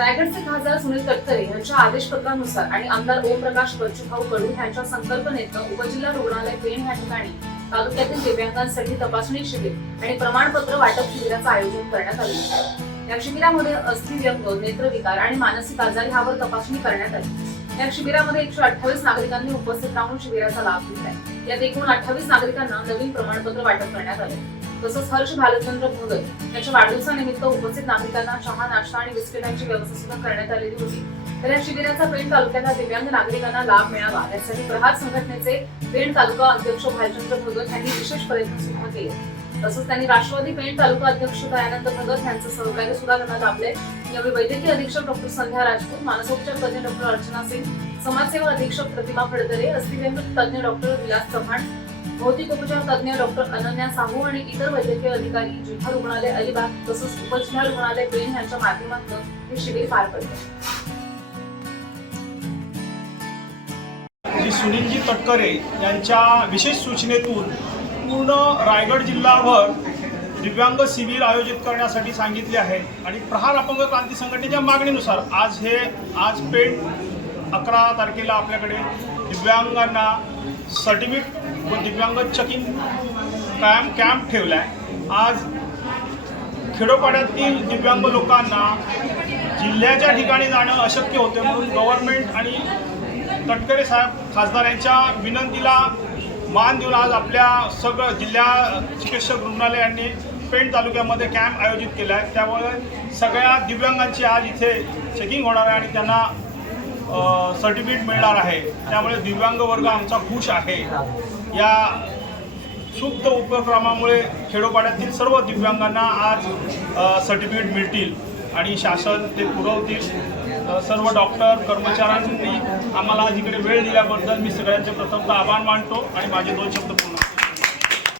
रायगडचे खासदार सुनील तटकरे यांच्या आदेशपत्रानुसार आणि आमदार ओमप्रकाश बच्चूभाऊ कडू यांच्या संकल्पनेतनं उपजिल्हा रुग्णालय पेण या ठिकाणी तालुक्यातील दिव्यांगांसाठी तपासणी शिबिर आणि प्रमाणपत्र वाटप शिबिराचं आयोजन करण्यात आलं. या शिबिरामध्ये अस्थिव्यंग नेत्रविकार आणि मानसिक आजार यावर तपासणी करण्यात आली. या शिबिरामध्ये एकशे अठ्ठावीस नागरिकांनी उपस्थित राहून शिबिराचा लाभ घेतलाय यात एकूण अठ्ठावीस नागरिकांना नवीन प्रमाणपत्र वाटप करण्यात आले. तसंच हर्ष भालचंद्र भोगल यांच्या वाढदिवसानिमित्त उपस्थित नागरिकांना चहा नाश्ता आणि बिस्किटांची व्यवस्था सुद्धा करण्यात आलेली होती. तर या शिबिराचा पेण तालुक्यातल्या दिव्यांग नागरिकांना लाभ मिळावा यासाठी प्रहार संघटनेचे पेण तालुका अध्यक्ष भालचंद्र भगत यांनी विशेष प्रयत्न सुद्धा केले. तसंच त्यांनी राष्ट्रवादी पेण तालुका अध्यक्ष दयानंद भगत यांचं सहकार्य सुद्धा करण्यात लाभले यावेळी वैद्यकीय अधीक्षक डॉक्टर संध्या राजपूत मानसोपचार तज्ञ डॉक्टर अर्चना सिंग समाजसेवा अधीक्षक प्रतिमा फडतरे अस्थिव्यंग तज्ञ डॉक्टर विलास चव्हाण भौतिक उपचार तज्ञ डॉक्टर अनन्या साहू आणि इतर वैद्यकीय अधिकारी जिल्हा रुग्णालय अलिबाग तसंच उपजिल्हा रुग्णालय पेण यांच्या माध्यमातून हे शिबिर पार पडले. सुनीलजी तटकरे यांच्या विशेष सूचनेतून पूर्ण रायगड जिल्हाभर दिव्यांग शिबिर आयोजित करण्यासाठी सांगितले आहे आणि प्रहार अपंग क्रांती संघटनेच्या मागणीनुसार आज हे आज पेठ अकरा तारखेला आपल्याकडे दिव्यांगांना सर्टिफिकेट व दिव्यांग चेकिंग कॅम्प कॅम्प ठेवला आहे आज खेडोपाड्यातील दिव्यांग लोकांना जिल्ह्याच्या ठिकाणी जाणं अशक्य होते म्हणून गव्हर्नमेंट आणि तटकरे साहेब खासदार यांच्या विनंतीला मान देऊन आज आपल्या सगळं जिल्हा चिकित्सक रुग्णालयांनी पेण तालुक्यामध्ये कॅम्प आयोजित केला आहे. त्यामुळे सगळ्या दिव्यांगांची आज इथे चेकिंग होणार आहे आणि त्यांना सर्टिफिकेट मिळणार आहे. त्यामुळे दिव्यांग वर्ग आमचा खुश आहे. या सुप्त उपक्रमामुळे खेडोपाड्यातील सर्व दिव्यांगांना आज सर्टिफिकेट मिळतील आणि शासन ते पुरवतील. सर्व डॉक्टर कर्मचाऱ्यांनी आम्हाला आज इकडे वेळ दिल्याबद्दल मी सगळ्यांचे प्रथमतः आभार मानतो आणि माझे दोन शब्द पूर्ण